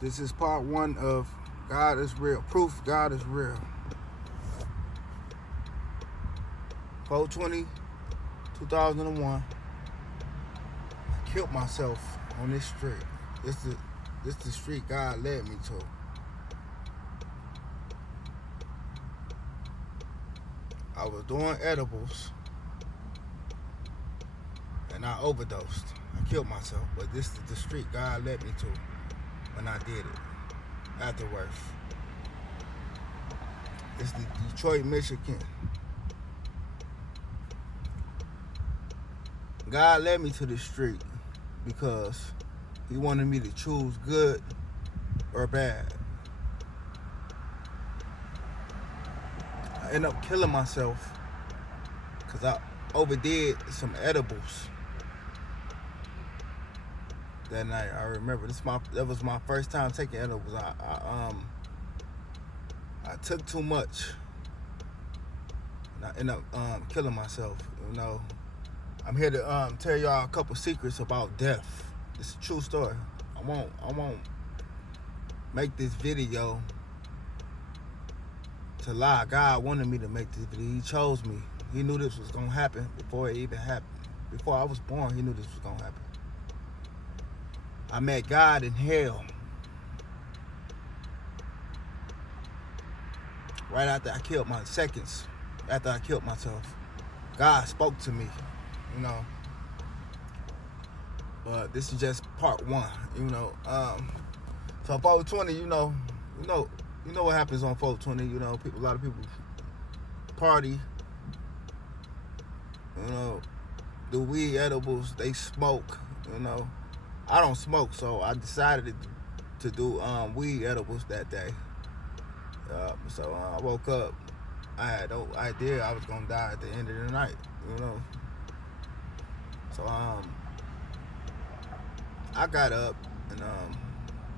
This is part one of God is Real. Proof God is Real. 4/20, 2001. I killed myself on this street. This the street God led me to. I was doing edibles and I overdosed. I killed myself, but this is the street God led me to when I did it. Afterwards. It's the Detroit, Michigan. God led me to the street because He wanted me to choose good or bad. I ended up killing myself because I overdid some edibles that night. I remember that was my first time taking edibles. I took too much and I ended up killing myself. You know, I'm here to tell y'all a couple secrets about death. It's a true story. I won't make this video to lie. God wanted me to make this video. He chose me. He knew this was gonna happen before it even happened. Before I was born, He knew this was gonna happen. I met God in hell. Right after I killed seconds after I killed myself. God spoke to me, you know. But this is just part one, you know. So 420, you know what happens on 420, you know, a lot of people party, you know, do weed edibles, they smoke, you know. I don't smoke, so I decided to do weed edibles that day. So I woke up, I had no idea I was gonna die at the end of the night, you know. So I got up and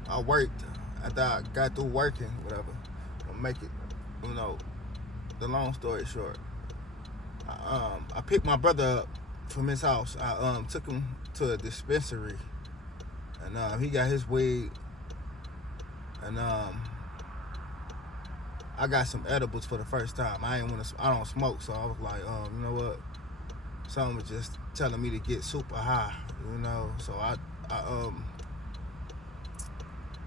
I worked. After I got through working, whatever, I'll make it, you know, the long story short. I picked my brother up from his house. I took him to a dispensary, and he got his weed, and I got some edibles for the first time. I don't smoke, so I was like, you know what? Someone was just telling me to get super high, you know. So I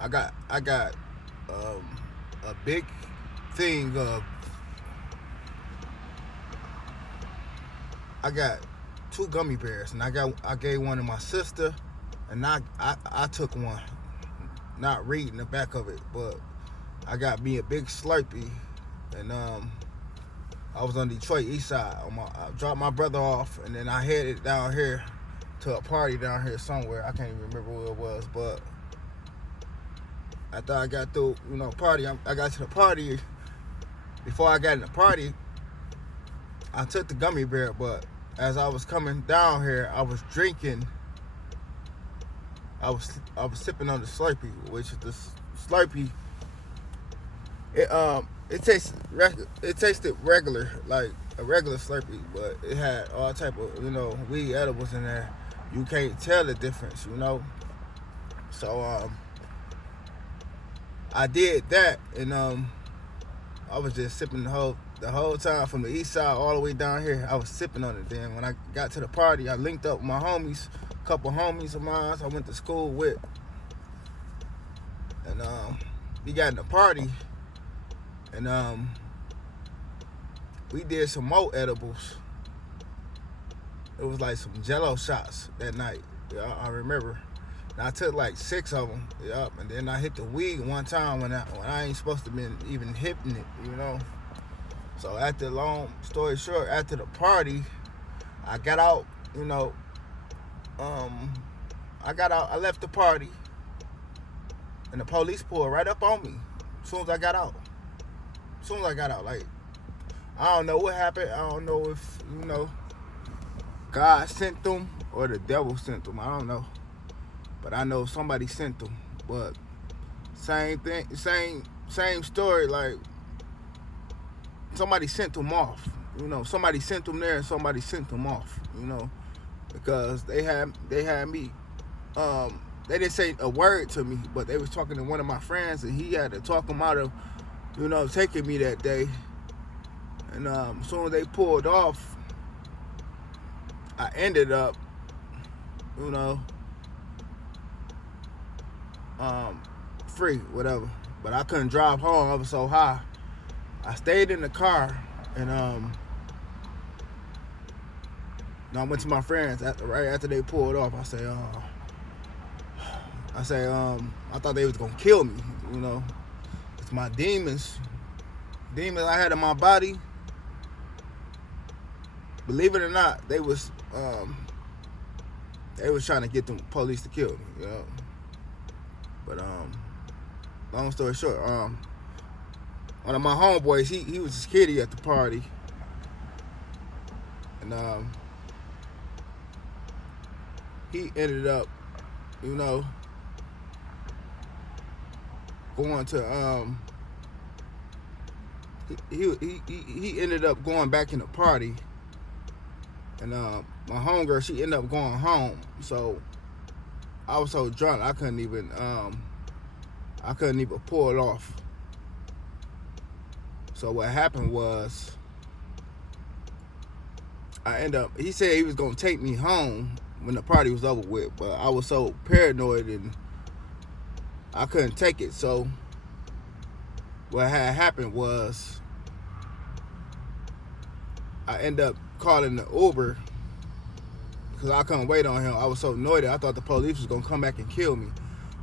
got a big thing of. I got 2 gummy bears, and I gave one to my sister, and I took one, not reading the back of it, but I got me a big Slurpee, and I was on Detroit East Side. I dropped my brother off, and then I headed down here to a party down here somewhere. I can't even remember where it was, but after I got through, you know, party, I got to the party. Before I got in the party, I took the gummy bear, but as I was coming down here, I was drinking. I was sipping on the Slurpee, which is the Slurpee. It tasted regular, like a regular Slurpee, but it had all type of, you know, weed edibles in there. You can't tell the difference, you know. So I did that, and I was just sipping the whole time from the east side all the way down here. I was sipping on it. Then when I got to the party, I linked up with my homies, a couple homies of mine I went to school with, and we got in the party, and we did some more edibles. It was like some Jello shots that night. Yeah, I remember. And I took like 6 of them. Yep. And then I hit the weed one time when I ain't supposed to been even hitting it, you know. So after, long story short, after the party, I got out, you know. I got out. I left the party, and the police pulled right up on me as soon as I got out. Like, I don't know what happened. I don't know if, you know, God sent them or the devil sent them. I don't know. But I know somebody sent them. But same thing, same story. Like, somebody sent them off. You know, somebody sent them there and somebody sent them off. You know, because they had me they didn't say a word to me, but they was talking to one of my friends, and he had to talk them out of, taking me that day. And as soon as they pulled off, I ended up, free, whatever. But I couldn't drive home. I was so high. I stayed in the car, and I went to my friends right after they pulled off. I thought they was gonna kill me. It's my demons I had in my body. Believe it or not, they was trying to get the police to kill me. But long story short, one of my homeboys, he was a security at the party, and he ended up, going to he ended up going back in the party, and my homegirl, she ended up going home. So I was so drunk I couldn't even pull it off. So what happened was, he said he was gonna take me home when the party was over with, but I was so paranoid and I couldn't take it. So what had happened was, I ended up calling the Uber because I couldn't wait on him. I was so annoyed that I thought the police was gonna come back and kill me.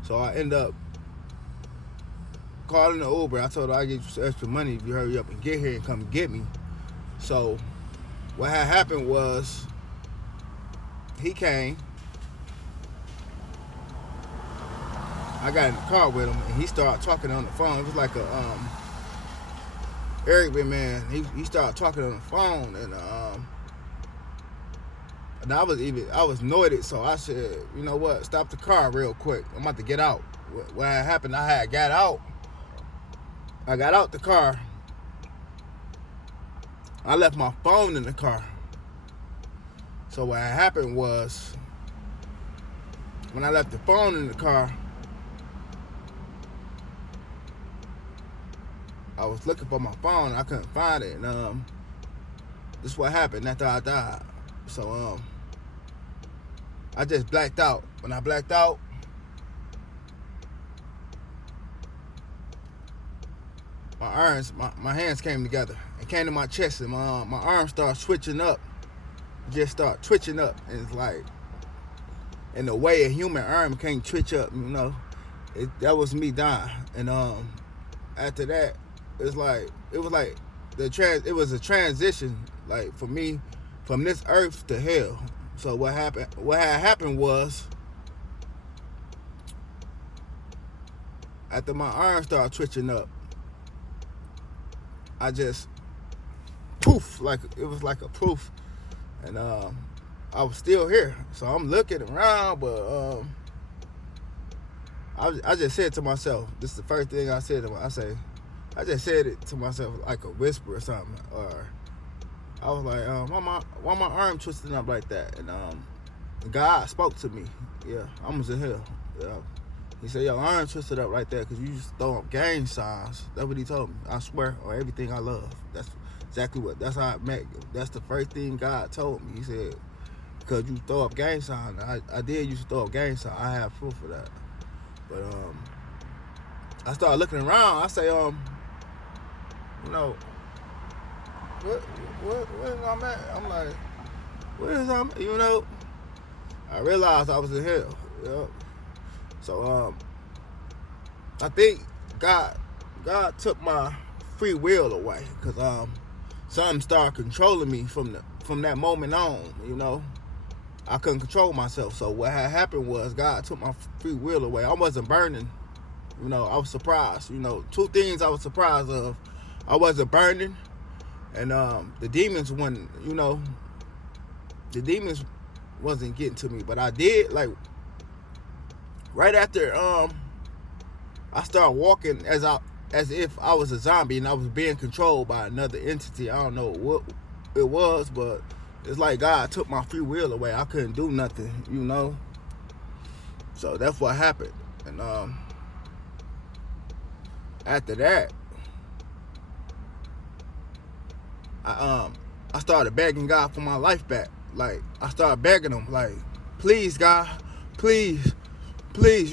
So I ended up calling the Uber. I told her I'd get you some extra money if you hurry up and get here and come get me. So what had happened was, he came. I got in the car with him, and he started talking on the phone. It was like a Eric man. He started talking on the phone, and I was annoyed. So I said, you know what? Stop the car real quick. I'm about to get out. What had happened? I had got out. I got out the car. I left my phone in the car. So what had happened was, when I left the phone in the car, I was looking for my phone. I couldn't find it, and this is what happened after I died. So I just blacked out. When I blacked out, my hands came together and came to my chest, and my arms started switching up. Just start twitching up, and it's like, in the way a human arm can't twitch up, that was me dying. And after that, it was like it was a transition, like, for me, from this earth to hell. So what had happened was, after my arm started twitching up, I just poof, like it was like a poof, and I was still here. So I'm looking around, but I just said to myself, this is the first thing I said to myself. I just said it to myself like a whisper or something, or I was like, why my arm twisting up like that? And God spoke to me. Yeah, I was in hell. Yeah. He said, your arm twisted up like that because you just throw up gang signs. That's what he told me. I swear on everything I love. That's exactly that's how I met. That's the first thing God told me. He said, because you throw up gang signs. I did used to throw up gang signs. I have proof of that. But I started looking around. I say, where is I'm at? I'm like, where is I'm? I realized I was in hell. Yeah. So I think God took my free will away, because something started controlling me from that moment on. I couldn't control myself. So what had happened was, God took my free will away. I wasn't burning. I was surprised. Two things I was surprised of. I wasn't burning, and the demons the demons wasn't getting to me. But I did, like, right after I started walking as if I was a zombie and I was being controlled by another entity. I don't know what it was, but it's like God took my free will away. I couldn't do nothing, So that's what happened. And after that, I started begging God for my life back. Like, I started begging him, like, please, God, please, please,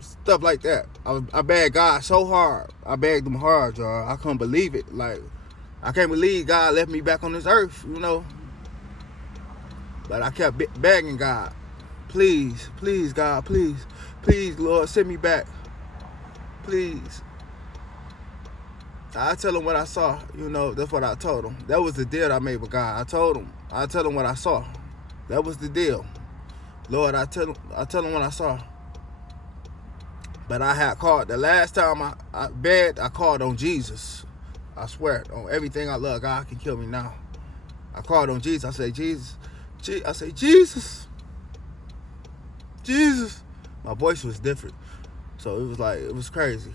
stuff like that. I begged God so hard. I begged him hard, y'all. I couldn't believe it. Like, I can't believe God left me back on this earth, But I kept begging God, please, please, God, please, please, Lord, send me back. Please. I tell him what I saw, that's what I told him. That was the deal I made with God. I tell him what I saw. That was the deal. Lord, I tell him what I saw. But I had called, the last time I begged, I called on Jesus. I swear, on everything I love, God can kill me now. I called on Jesus. I say, Jesus. Jesus. My voice was different. So it was crazy.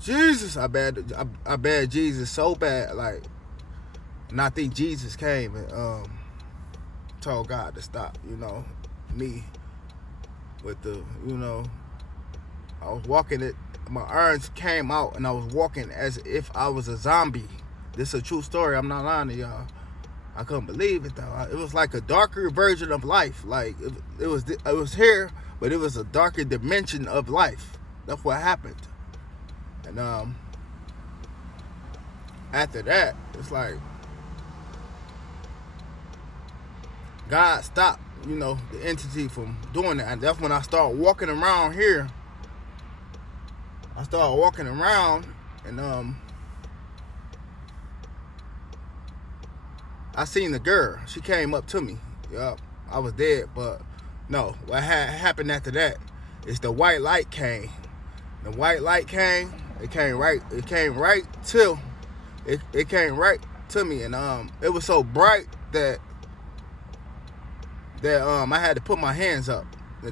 Jesus, I begged Jesus so bad, like, and I think Jesus came and told God to stop, me with the, I was walking it, my arms came out and I was walking as if I was a zombie. This is a true story, I'm not lying to y'all. I couldn't believe it though. It was like a darker version of life. Like it was here, but it was a darker dimension of life. That's what happened. And after that, it's like God stopped, the entity from doing that. And that's when I started walking around here. I started walking around and I seen the girl. She came up to me. Yup, I was dead, but no. What happened after that is the white light came. The white light came. It came right to me, and it was so bright that I had to put my hands up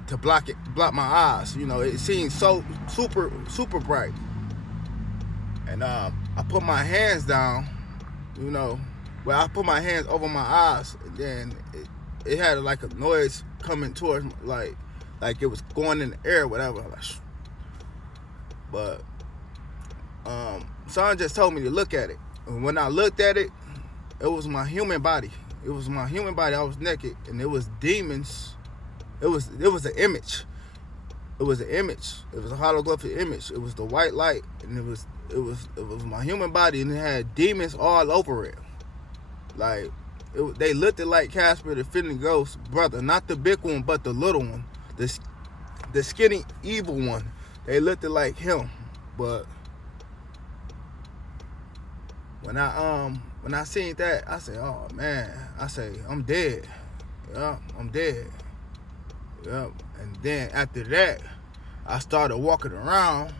to block my eyes. It seemed so super bright, and I put my hands down. Well, I put my hands over my eyes, and then it had like a noise coming towards, like it was going in the air, whatever. But someone just told me to look at it. And when I looked at it, it was my human body. It was my human body. I was naked, and it was demons. It was an image. It was an image. It was a holographic image. It was the white light, and it was my human body, and it had demons all over it. Like they looked at like Casper the Friendly Ghost brother, not the big one, but the little one, the skinny evil one. They looked at like him, but when I seen that, I said, oh man, I say I'm dead. Yeah, I'm dead. Yeah, and then after that, I started walking around.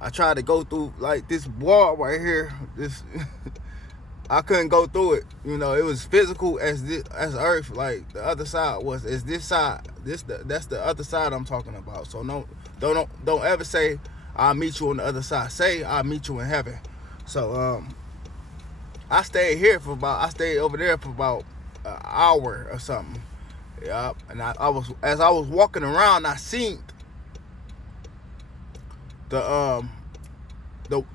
I tried to go through like this wall right here. This I couldn't go through it. It was physical as earth. Like the other side was as this side. That's the other side I'm talking about. So no, don't ever say I'll meet you on the other side. Say I'll meet you in heaven. So I stayed over there for about an hour or something. Yeah, and as I was walking around, I seen the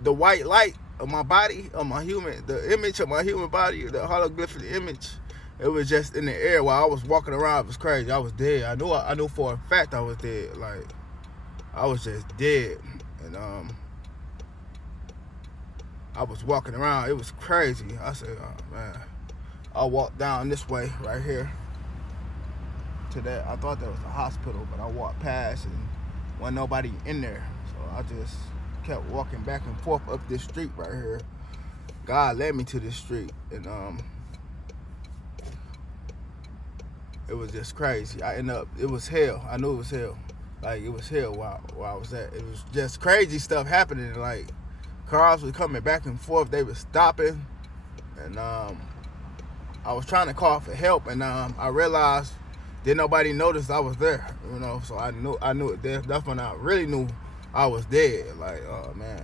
white light of my body, of my human, the image of my human body, the holographic image. It was just in the air while I was walking around. It was crazy. I was dead. I knew for a fact I was dead. Like I was just dead, and I was walking around. It was crazy. I said, oh man. I walked down this way right here to that. I thought that was a hospital, but I walked past and wasn't nobody in there. So I just kept walking back and forth up this street right here. God led me to this street, and it was just crazy. It was hell. I knew it was hell. Like it was hell where I was at. It was just crazy stuff happening. Like cars were coming back and forth. They were stopping, and I was trying to call for help, and I realized didn't nobody notice I was there. So I knew it there. That's when I really knew I was dead. Like, oh man.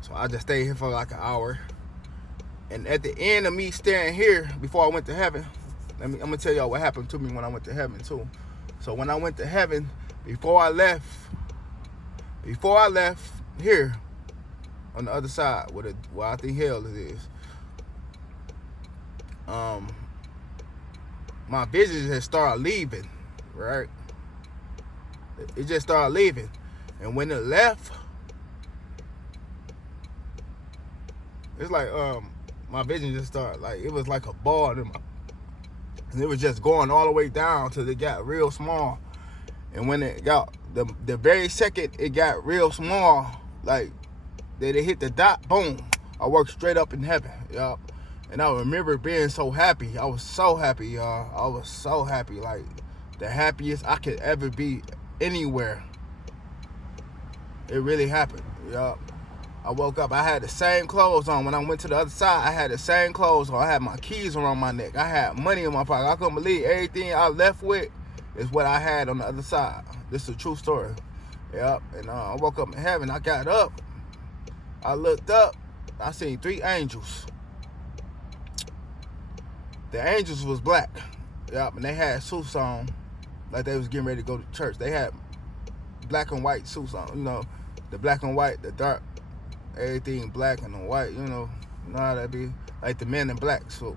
So I just stayed here for like an hour. And at the end of me staying here before I went to heaven, I'm gonna tell y'all what happened to me when I went to heaven too. So when I went to heaven, before I left here on the other side, where I think hell it is, my vision had started leaving, right? It just started leaving. And when it left, it's like my vision just started, like, it was like a ball and it was just going all the way down till it got real small. And when it got the very second it got real small, like that it hit the dot, boom, I worked straight up in heaven. Yup. And I remember being so happy. I was so happy, y'all. I was so happy, like the happiest I could ever be anywhere. It really happened. Yup. I woke up, I had the same clothes on. When I went to the other side, I had the same clothes on. I had my keys around my neck. I had money in my pocket. I couldn't believe everything I left with is what I had on the other side. This is a true story. Yep. And I woke up in heaven. I got up. I looked up. I seen 3 angels. The angels was black. Yep. And they had suits on, like they was getting ready to go to church. They had black and white suits on. You know, the black and white, the dark, everything black and white. You know how that be, like the Men in Black. So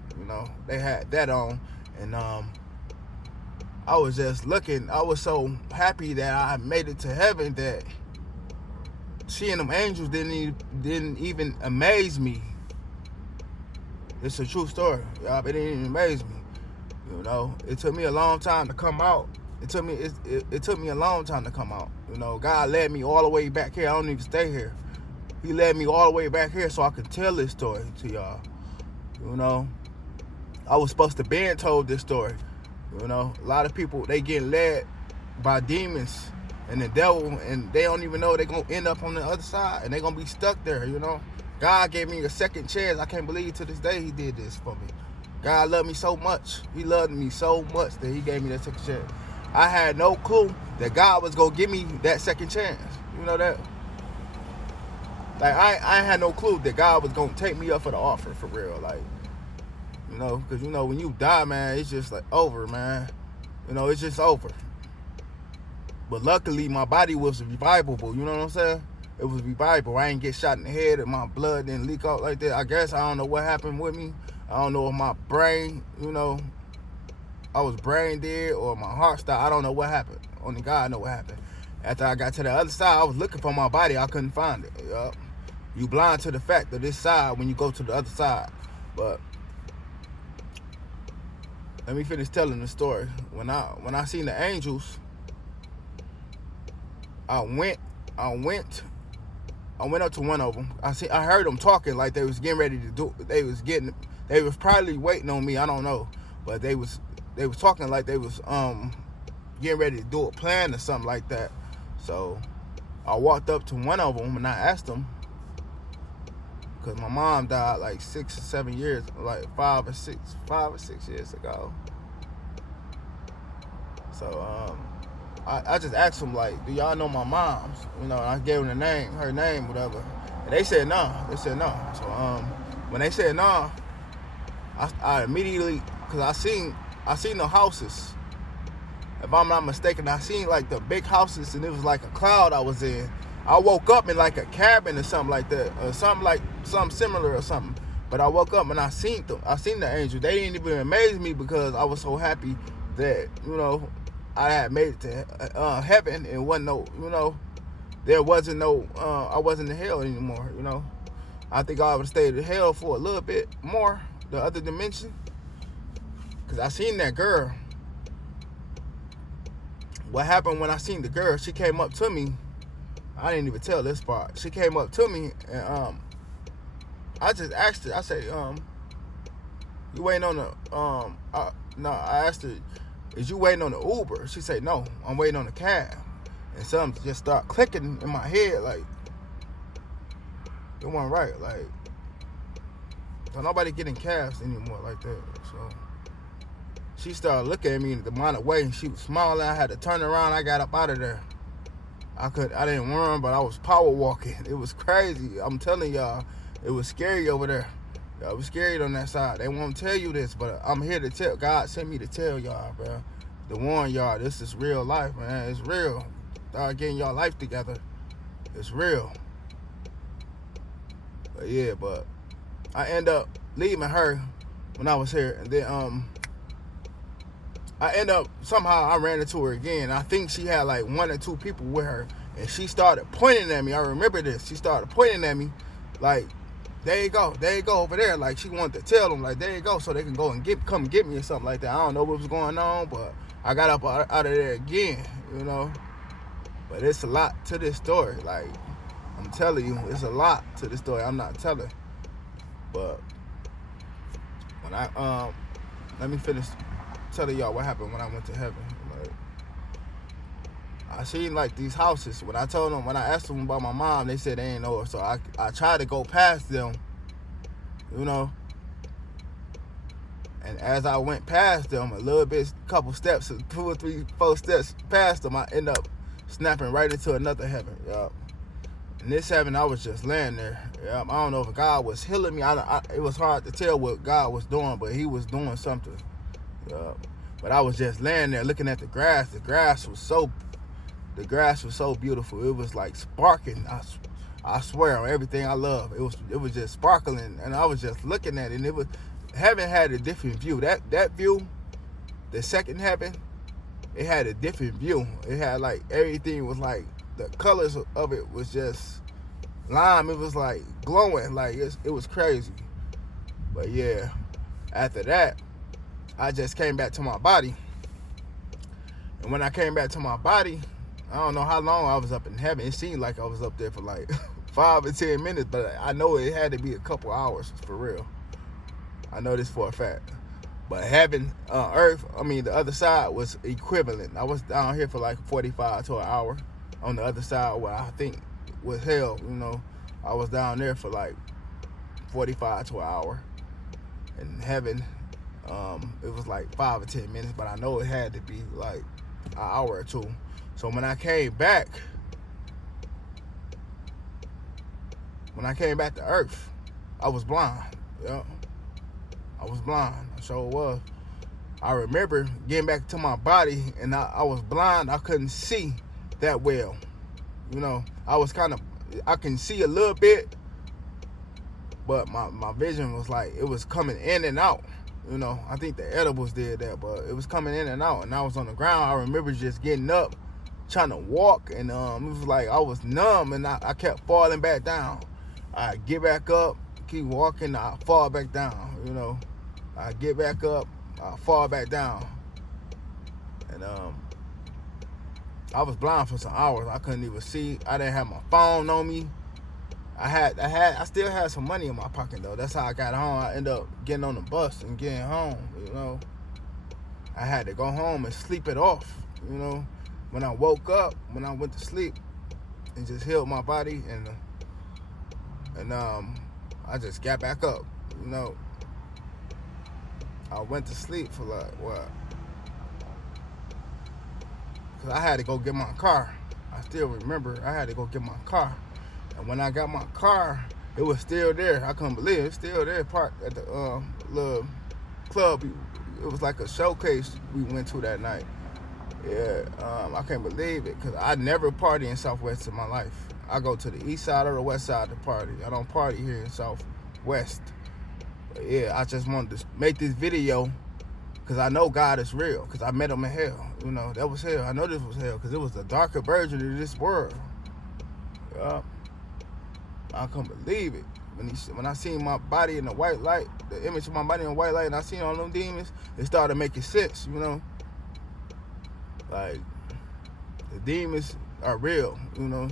they had that on, and I was just looking. I was so happy that I made it to heaven that seeing them angels didn't even amaze me. It's a true story, y'all. It didn't even amaze me. It took me a long time to come out. It took me a long time to come out. God led me all the way back here. I don't even stay here. He led me all the way back here so I could tell this story to y'all. I was supposed to be told this story. A lot of people, they getting led by demons and the devil, and they don't even know they're going to end up on the other side, and they're going to be stuck there, God gave me a second chance. I can't believe to this day he did this for me. God loved me so much. He loved me so much that he gave me that second chance. I had no clue that God was going to give me that second chance. You know that? Like, I had no clue that God was going to take me up for the offer, for real. Like, because, when you die, man, it's just like over, man. It's just over. But luckily, my body was revivable, you know what I'm saying? It was revivable. I ain't get shot in the head and my blood didn't leak out like that. I guess I don't know what happened with me. I don't know if my brain, I was brain dead or my heart stopped. I don't know what happened. Only God know what happened. After I got to the other side, I was looking for my body. I couldn't find it. Yup. You blind to the fact of this side when you go to the other side. But let me finish telling the story. When I seen the angels, I went up to one of them. I heard them talking like they was getting ready to do. They was probably waiting on me. I don't know, but they was talking like they was getting ready to do a plan or something like that. So I walked up to one of them and I asked them, because my mom died like 6 or 7 years, like 5 or 6 years ago. So I just asked them, like, do y'all know my mom's? And I gave them her name, whatever. And they said no. So when they said no, I immediately, because I seen the houses. If I'm not mistaken, I seen like the big houses, and it was like a cloud I was in. I woke up in like a cabin or something like that, or something similar or something. But I woke up and I seen them. I seen the angels. They didn't even amaze me because I was so happy that I had made it to heaven, and wasn't no, there wasn't no, I wasn't in hell anymore. I think I would have stayed in hell for a little bit more, the other dimension, because I seen that girl. What happened when I seen the girl? She came up to me. I didn't even tell this part. She came up to me, and I just asked her. I said, you waiting on the no, I asked her, is you waiting on the Uber? She said, no, I'm waiting on the cab. And something just started clicking in my head, like, it wasn't right. Like, so nobody getting cabs anymore like that. So she started looking at me in a demonic way, and she was smiling. I had to turn around. I got up out of there. I didn't run, but I was power walking. It was crazy. I'm telling y'all, it was scary over there. It was scary on that side. They won't tell you this, but I'm here to tell. God sent me to tell y'all, bro. to warn y'all, this is real life, man. It's real. Start getting y'all life together. It's real. But yeah, but I end up leaving her when I was here, and then I end up somehow I ran into her again. I think she had like 1 or 2 people with her, and she started pointing at me. I remember this. She started pointing at me, like, there you go over there. Like she wanted to tell them, like, there you go, so they can go and come get me or something like that. I don't know what was going on, but I got up out of there again, you know. But it's a lot to this story. Like, I'm telling you, it's a lot to this story. I'm not telling. But when I let me finish telling y'all what happened when I went to heaven. Like, I seen like these houses. When I asked them about my mom, they said they ain't know her. So I tried to go past them, you know. And as I went past them, a little bit, couple steps, 2 or 3, 4 steps past them, I end up snapping right into another heaven. Yup. In this heaven, I was just laying there. Yup. I don't know if God was healing me. It was hard to tell what God was doing, but He was doing something. Yup. But I was just laying there looking at the grass. The grass was so beautiful. It was like sparking. I swear on everything I love. It was just sparkling, and I was just looking at it. And heaven had a different view. That view, the second heaven, it had a different view. It had like everything was like the colors of it was just lime. It was like glowing. Like it was crazy. But yeah, after that, I just came back to my body. And when I came back to my body, I don't know how long I was up in heaven. It seemed like I was up there for like 5 or 10 minutes, but I know it had to be a couple hours for real. I know this for a fact. But heaven, earth, the other side was equivalent. I was down here for like 45 to an hour. On the other side, where I think was hell, you know, I was down there for like 45 to an hour. And heaven, it was like 5 or 10 minutes, but I know it had to be like an hour or 2. So when I came back to earth, I was blind. Yeah, I was blind. I sure was. I remember getting back to my body, and I was blind. I couldn't see that well. You know, I can see a little bit, but my vision was like, it was coming in and out. You know, I think the edibles did that, but it was coming in and out, and I was on the ground. I remember just getting up, trying to walk, and it was like I was numb, and I kept falling back down. I get back up, keep walking, I fall back down, you know. I get back up, I fall back down. And I was blind for some hours. I couldn't even see. I didn't have my phone on me. I still had some money in my pocket though. That's how I got home. I ended up getting on the bus and getting home, you know. I had to go home and sleep it off, you know. When I woke up, when I went to sleep, and just healed my body, and I just got back up, you know. I went to sleep for like what? Cause I had to go get my car. I still remember I had to go get my car, and when I got my car, it was still there. I couldn't believe it. It's still there, parked at the little club. It was like a showcase we went to that night. Yeah, I can't believe it, because I never party in Southwest in my life. I go to the east side or the west side to party. I don't party here in Southwest. But yeah, I just wanted to make this video because I know God is real, because I met him in hell. You know, that was hell. I know this was hell because it was the darker version of this world. Yeah. I couldn't believe it. When I seen my body in the white light, the image of my body in the white light, and I seen all them demons, it started making sense, you know. Like, the demons are real, you know.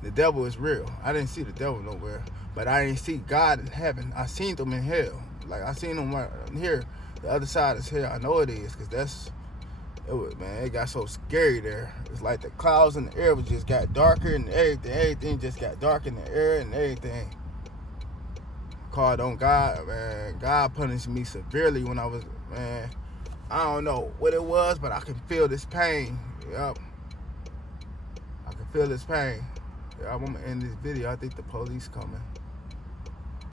The devil is real. I didn't see the devil nowhere, but I didn't see God in heaven. I seen them in hell. Like, I seen them right here. The other side is hell. I know it is, because it got so scary there. It's like the clouds in the air just got darker, and everything just got dark in the air and everything. Called on God, man. God punished me severely when I was, man. I don't know what it was, but I can feel this pain. Yep. I can feel this pain. Yeah, I'm gonna end this video. I think the police coming.